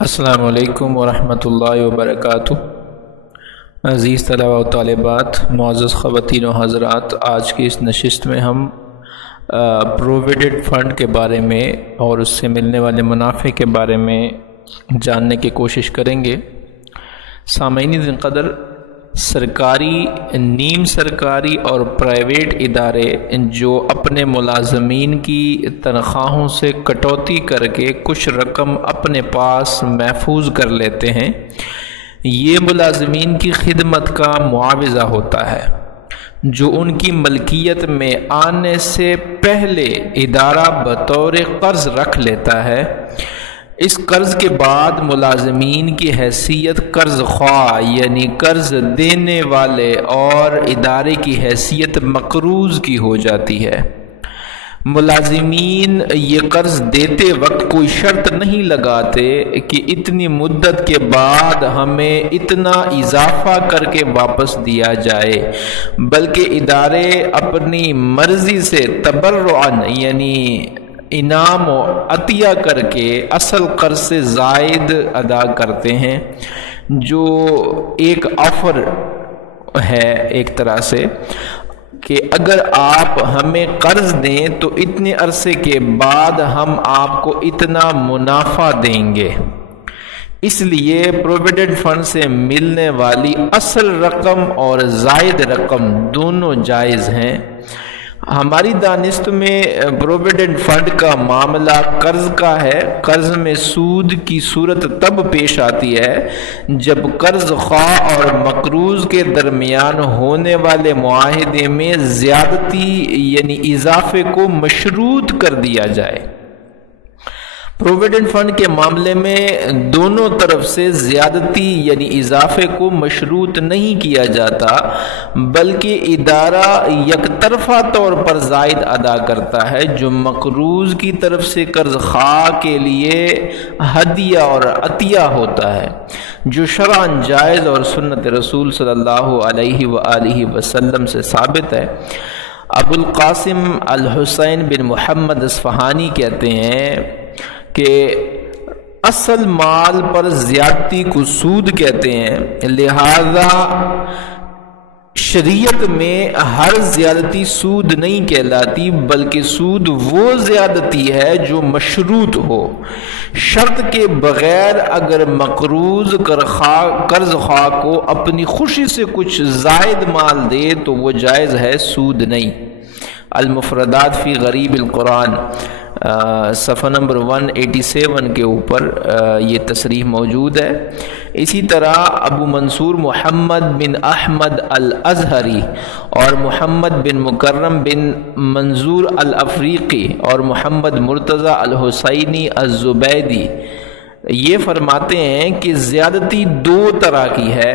السلام علیکم ورحمۃ اللہ وبرکاتہ۔ عزیز طلباء و طالبات، معزز خواتین و حضرات، آج کی اس نشست میں ہم پروویڈنٹ فنڈ کے بارے میں اور اس سے ملنے والے منافع کے بارے میں جاننے کی کوشش کریں گے۔ سامعین قدر، سرکاری، نیم سرکاری اور پرائیویٹ ادارے جو اپنے ملازمین کی تنخواہوں سے کٹوتی کر کے کچھ رقم اپنے پاس محفوظ کر لیتے ہیں، یہ ملازمین کی خدمت کا معاوضہ ہوتا ہے جو ان کی ملکیت میں آنے سے پہلے ادارہ بطور قرض رکھ لیتا ہے۔ اس قرض کے بعد ملازمین کی حیثیت قرض خواہ یعنی قرض دینے والے اور ادارے کی حیثیت مقروض کی ہو جاتی ہے۔ ملازمین یہ قرض دیتے وقت کوئی شرط نہیں لگاتے کہ اتنی مدت کے بعد ہمیں اتنا اضافہ کر کے واپس دیا جائے، بلکہ ادارے اپنی مرضی سے تبرعاً یعنی انعام و عطیہ کر کے اصل قرض سے زائد ادا کرتے ہیں، جو ایک آفر ہے ایک طرح سے کہ اگر آپ ہمیں قرض دیں تو اتنے عرصے کے بعد ہم آپ کو اتنا منافع دیں گے۔ اس لیے پروویڈنٹ فنڈ سے ملنے والی اصل رقم اور زائد رقم دونوں جائز ہیں۔ ہماری دانست میں پروویڈنٹ فنڈ کا معاملہ قرض کا ہے۔ قرض میں سود کی صورت تب پیش آتی ہے جب قرض خواہ اور مقروض کے درمیان ہونے والے معاہدے میں زیادتی یعنی اضافے کو مشروط کر دیا جائے۔ پروویڈنٹ فنڈ کے معاملے میں دونوں طرف سے زیادتی یعنی اضافے کو مشروط نہیں کیا جاتا، بلکہ ادارہ یک طرفہ طور پر زائد ادا کرتا ہے جو مقروض کی طرف سے قرض خواہ کے لیے ہدیہ اور عطیہ ہوتا ہے، جو شرعاً جائز اور سنت رسول صلی اللہ علیہ وآلہ وسلم سے ثابت ہے۔ ابو القاسم الحسین بن محمد اصفہانی کہتے ہیں کہ اصل مال پر زیادتی کو سود کہتے ہیں، لہذا شریعت میں ہر زیادتی سود نہیں کہلاتی، بلکہ سود وہ زیادتی ہے جو مشروط ہو۔ شرط کے بغیر اگر مقروض قرض خواہ کو اپنی خوشی سے کچھ زائد مال دے تو وہ جائز ہے، سود نہیں۔ المفردات فی غریب القرآن صفحہ نمبر 187 کے اوپر یہ تصریح موجود ہے۔ اسی طرح ابو منصور محمد بن احمد الازہری اور محمد بن مکرم بن منظور الافریقی اور محمد مرتضی الحسینی الزبیدی یہ فرماتے ہیں کہ زیادتی دو طرح کی ہے۔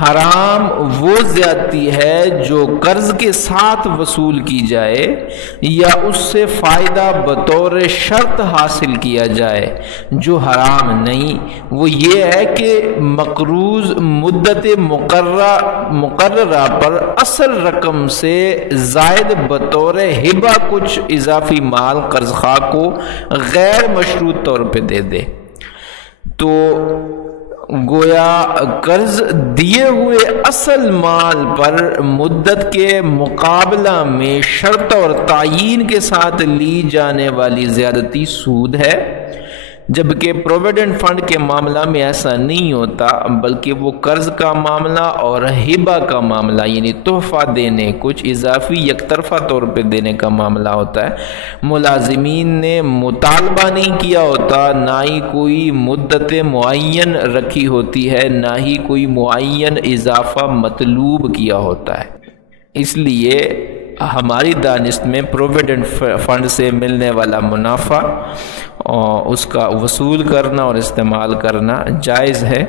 حرام وہ زیادتی ہے جو قرض کے ساتھ وصول کی جائے یا اس سے فائدہ بطور شرط حاصل کیا جائے۔ جو حرام نہیں وہ یہ ہے کہ مقروض مدت مقررہ پر اصل رقم سے زائد بطور ہبہ کچھ اضافی مال قرض خواہ کو غیر مشروط طور پہ دے دے، تو گویا قرض دیے ہوئے اصل مال پر مدت کے مقابلہ میں شرط اور تعیین کے ساتھ لی جانے والی زیادتی سود ہے، جبکہ پروویڈنٹ فنڈ کے معاملہ میں ایسا نہیں ہوتا، بلکہ وہ قرض کا معاملہ اور ہبہ کا معاملہ یعنی تحفہ دینے، کچھ اضافی یک طرفہ طور پہ دینے کا معاملہ ہوتا ہے۔ ملازمین نے مطالبہ نہیں کیا ہوتا، نہ ہی کوئی مدت معین رکھی ہوتی ہے، نہ ہی کوئی معین اضافہ مطلوب کیا ہوتا ہے۔ اس لیے ہماری دانست میں پروویڈنٹ فنڈ سے ملنے والا منافع اس کا وصول کرنا اور استعمال کرنا جائز ہے۔